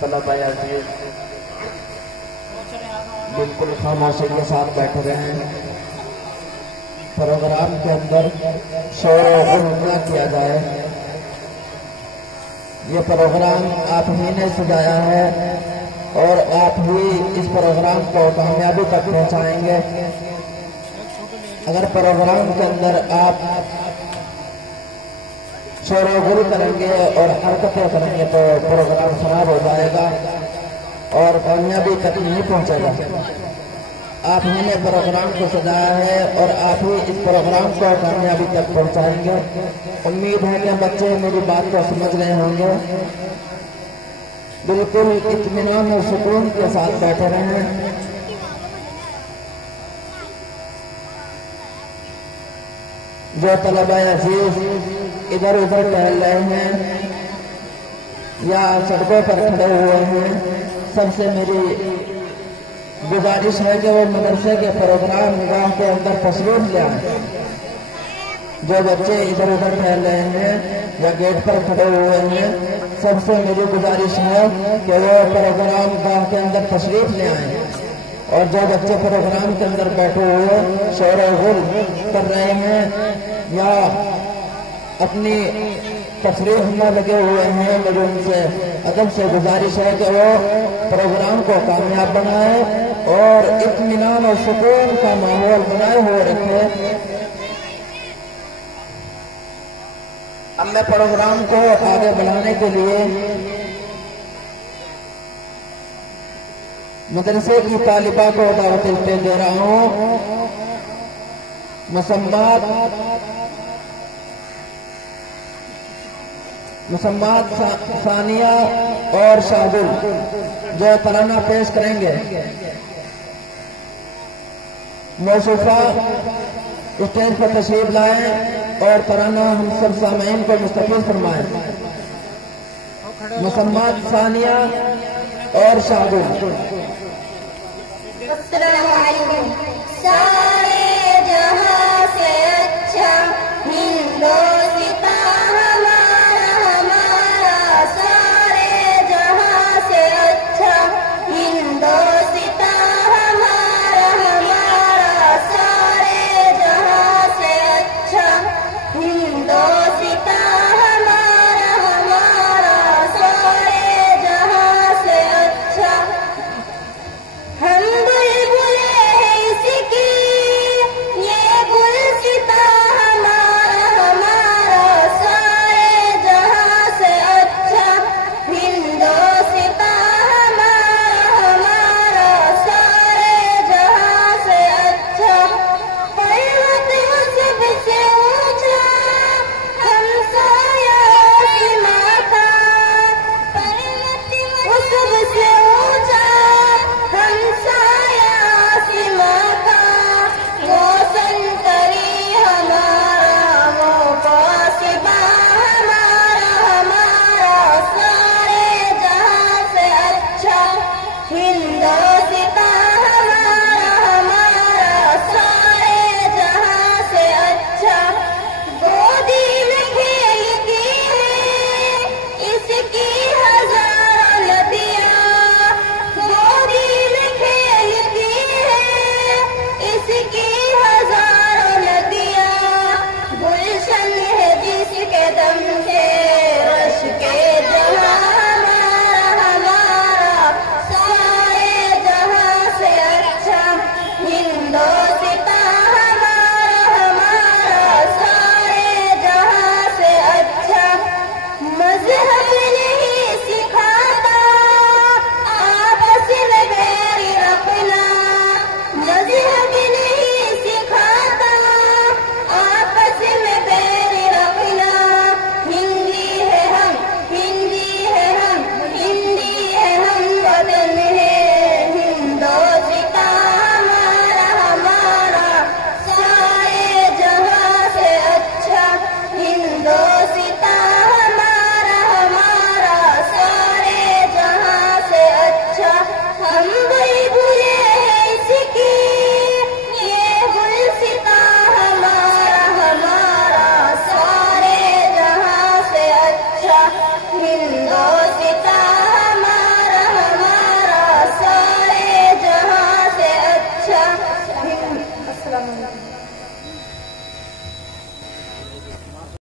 तलबा अजीज बिल्कुल खामोशी के साथ बैठ रहे हैं। प्रोग्राम के अंदर शोर और गुल न किया जाए। ये प्रोग्राम आप ही ने सजाया है और आप ही इस प्रोग्राम को कामयाबी तक पहुंचाएंगे। अगर प्रोग्राम के अंदर आप शोर और गुल करेंगे और हरकतें करेंगे तो प्रोग्राम खराब हो जाएगा और कामयाबी तक नहीं पहुंचेगा। आप ही ने प्रोग्राम को सजाया है और आप ही इस प्रोग्राम को कामयाबी तक पहुंचाएंगे। उम्मीद है कि बच्चे मेरी बात को समझ रहे होंगे। बिल्कुल इत्मीनान और सुकून के साथ बैठे रहे हैं। जो तलबा अजीज इधर उधर टहल रहे हैं या सड़कों पर खड़े हुए हैं, सबसे मेरी गुजारिश है कि वो मदरसे के प्रोग्राम निगाह के अंदर तशरीफ ले आए। जो बच्चे इधर उधर टहल रहे हैं या गेट पर खड़े हुए हैं, सबसे मेरी गुजारिश है कि वो प्रोग्राम गाह के अंदर तशरीफ ले आए। और जो बच्चे प्रोग्राम के अंदर बैठे हुए शोर और गुल कर रहे हैं या अपनी तफरीह में लगे हुए हैं, मेरी उनसे अदब से गुजारिश है कि वो प्रोग्राम को कामयाब बनाए और इत्मीनान और सुकून का माहौल बनाए हुए रखे। अब मैं प्रोग्राम को आगे बढ़ाने के लिए मदरसे की तालिबा को दावत दे रहा हूँ। मुसम्मात सानिया और शाहुल जो तराना पेश करेंगे। मौसूफा स्टेज पर तशरीफ लाएं और तराना हम सब सामीन को मुस्तफीज फरमाएं। मुसम्मात सानिया और शाहुल। सारे जहां से अच्छा हिंदोस्तां हमारा हमारा, सारे जहां से अच्छा हिंदोस्तां हमारा हमारा, सारे जहां से अच्छा हिंदोस्तां हमारा हमारा, सारे जहां से अच्छा। हम बुलबुले हैं इसकी, ये गुलसितां हमारा हमारा, सारे जहां से अच्छा हिंदोस्तां हमारा हमारा, सारे जहां से अच्छा। पर्वत सबसे ऊंचा हमसाया आसमां का, पर्वत सबसे ऊंचा हमसाया आसमां का, वो संतरी हमारा वो कासिबा हमारा हमारा, सारे जहां से अच्छा हिंदोस्तां हमारा हमारा, सारे जहां से अच्छा। गोदी में खेलती है इसकी हजारों नदियां, गोदी में खेलती है इसकी हजारों नदियां, गुलशन है जिसके दम से रश के जहां हमारा हमारा, सारे जहां से अच्छा हिंदोस्तां हमारा हमारा, सारे जहां से अच्छा। मजहब नहीं सिखाता आपस में बैर रखना, मजहब नहीं सिखाता आपस में बैर रखना, हिंद हिंदोस्तां हमारा हमारा सारे जहां से अच्छा। अस्सलाम वालेकुम।